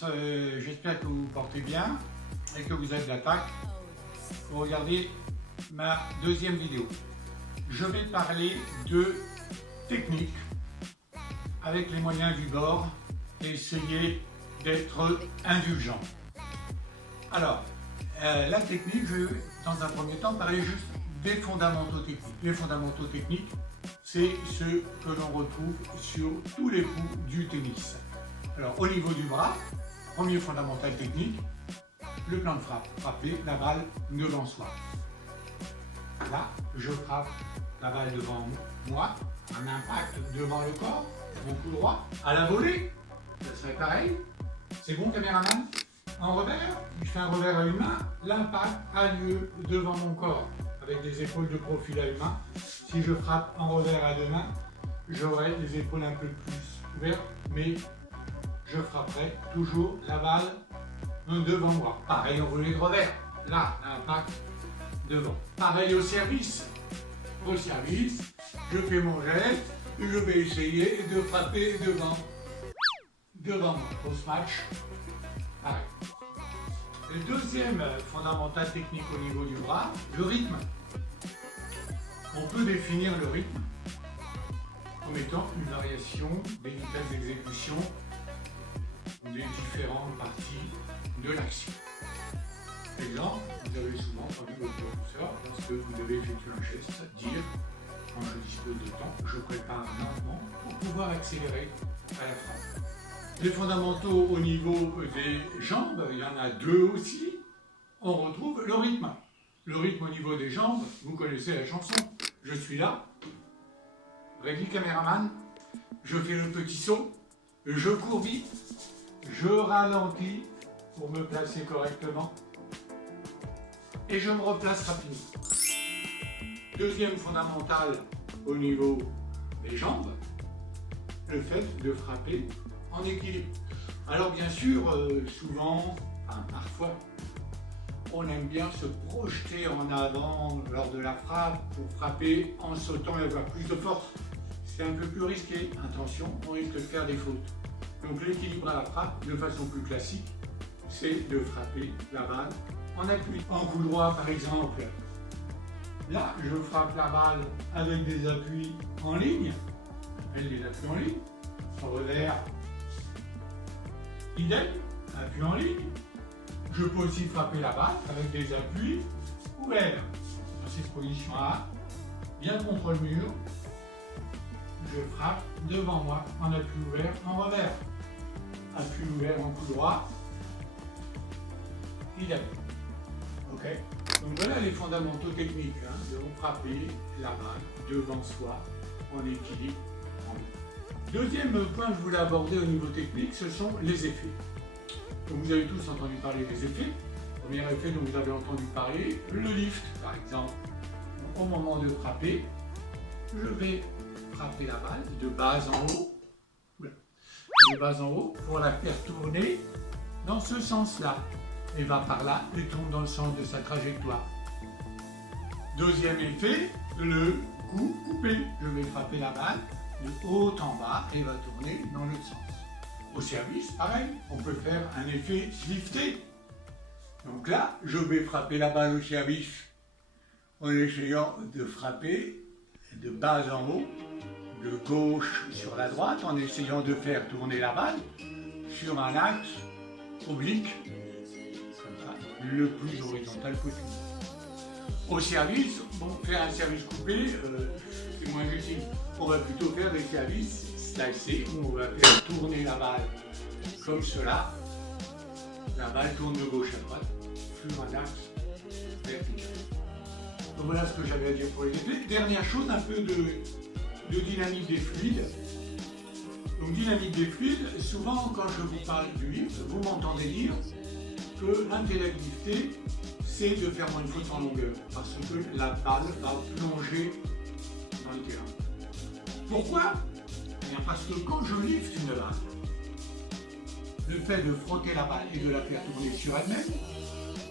tous, j'espère que vous vous portez bien et que vous êtes d'attaque. Vous regardez ma deuxième vidéo. Je vais parler de technique avec les moyens du bord et essayer d'être indulgent. Alors, la technique, je vais dans un premier temps parler juste des fondamentaux techniques. Les fondamentaux techniques, c'est ce que l'on retrouve sur tous les coups du tennis. Alors, au niveau du bras, premier fondamental technique, le plan de frappe. Frapper la balle devant soi. Là, je frappe la balle devant moi, un impact devant le corps, mon coup droit, à la volée, ça serait pareil. C'est bon, caméraman? En revers, je fais un revers à une main, l'impact a lieu devant mon corps, avec des épaules de profil à une main. Si je frappe en revers à deux mains, j'aurai les épaules un peu plus ouvertes, mais je frapperai toujours la balle devant moi. Pareil en volée de revers, là, l'impact devant. Pareil au service. Au service, je fais mon geste, je vais essayer de frapper devant moi. Au smash, pareil. Le deuxième fondamental technique au niveau du bras, le rythme. On peut définir le rythme comme étant une variation des vitesses d'exécution des différentes parties de l'action. Exemple, vous avez souvent entendu votre professeur, lorsque vous devez effectuer un geste, dire, quand je dispose de temps, je prépare lentement pour pouvoir accélérer à la frappe. Les fondamentaux au niveau des jambes, il y en a deux aussi, on retrouve le rythme. Le rythme au niveau des jambes, vous connaissez la chanson. Je suis là, Régli caméraman, je fais le petit saut, je cours vite, je ralentis pour me placer correctement et je me replace rapidement. Deuxième fondamental au niveau des jambes, le fait de frapper en équilibre. Alors bien sûr, souvent, parfois, on aime bien se projeter en avant lors de la frappe pour frapper en sautant et avoir plus de force. C'est un peu plus risqué. Attention, on risque de faire des fautes. Donc l'équilibre à la frappe, de façon plus classique, c'est de frapper la balle en appui. En coup droit par exemple, là je frappe la balle avec des appuis en ligne, on appelle des appuis en ligne. En revers, idem, appui en ligne. Je peux aussi frapper la balle avec des appuis ouverts. Dans cette position A, bien contre le mur, je frappe devant moi en appui ouvert en revers. Appui ouvert en coup droit, idem. Ok. Donc voilà les fondamentaux techniques, de frapper la balle devant soi en équilibre. Deuxième point que je voulais aborder au niveau technique, ce sont les effets. Donc vous avez tous entendu parler des effets. Premier effet dont vous avez entendu parler, le lift par exemple. Donc, au moment de frapper, je vais frapper la balle de bas en haut, pour la faire tourner dans ce sens-là. Et va par là et tourne dans le sens de sa trajectoire. Deuxième effet, le coup coupé. Je vais frapper la balle de haut en bas et va tourner dans l'autre sens. Au service, pareil, on peut faire un effet lifté. Donc là, je vais frapper la balle au service en essayant de frapper de bas en haut, de gauche sur la droite, en essayant de faire tourner la balle sur un axe oblique, comme ça, le plus horizontal possible. Au service, bon, faire un service coupé, c'est moins utile. On va plutôt faire des services slicés où on va faire tourner la balle comme cela. La balle tourne de gauche à droite sur un axe vertical. Donc voilà ce que j'avais à dire pour les effets. Dernière chose, un peu de dynamique des fluides. Donc dynamique des fluides, souvent quand je vous parle du lift, vous m'entendez dire que l'intérêt de lifter, c'est de faire moins de fautes en longueur, parce que la balle va plonger dans le terrain. Pourquoi? Parce que quand je lift une balle, le fait de frotter la balle et de la faire tourner sur elle-même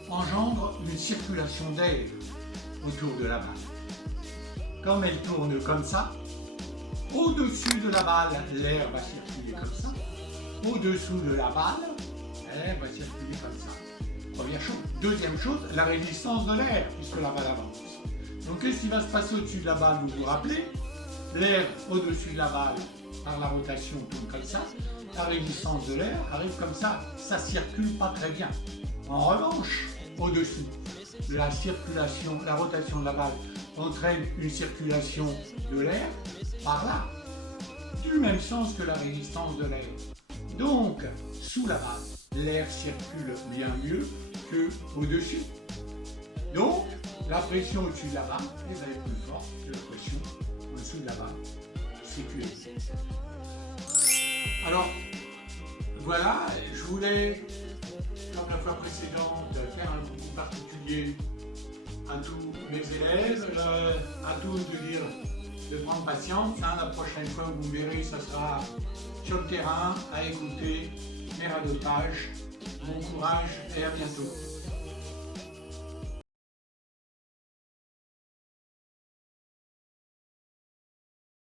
engendre une circulation d'air autour de la balle. Comme elle tourne comme ça, au-dessus de la balle, l'air va circuler comme ça. Au-dessous de la balle, l'air va circuler comme ça. Première chose. Deuxième chose, la résistance de l'air, puisque la balle avance. Donc qu'est-ce qui va se passer au-dessus de la balle, vous vous rappelez? L'air au-dessus de la balle, par la rotation, tourne comme ça. La résistance de l'air arrive comme ça. Ça ne circule pas très bien. En revanche, au-dessus, la circulation, la rotation de la balle entraîne une circulation de l'air par là, du même sens que la résistance de l'air. Donc, sous la balle, l'air circule bien mieux qu'au-dessus. Donc, la pression au-dessus de la balle va être plus forte que la pression au-dessous de la balle. Sécurité. Alors, voilà, je voulais, comme la fois précédente, faire un coucou particulier à tous mes élèves, à tous de dire de prendre patience. La prochaine fois, vous verrez, ça sera sur le terrain, à écouter mes radotages. Bon courage et à bientôt.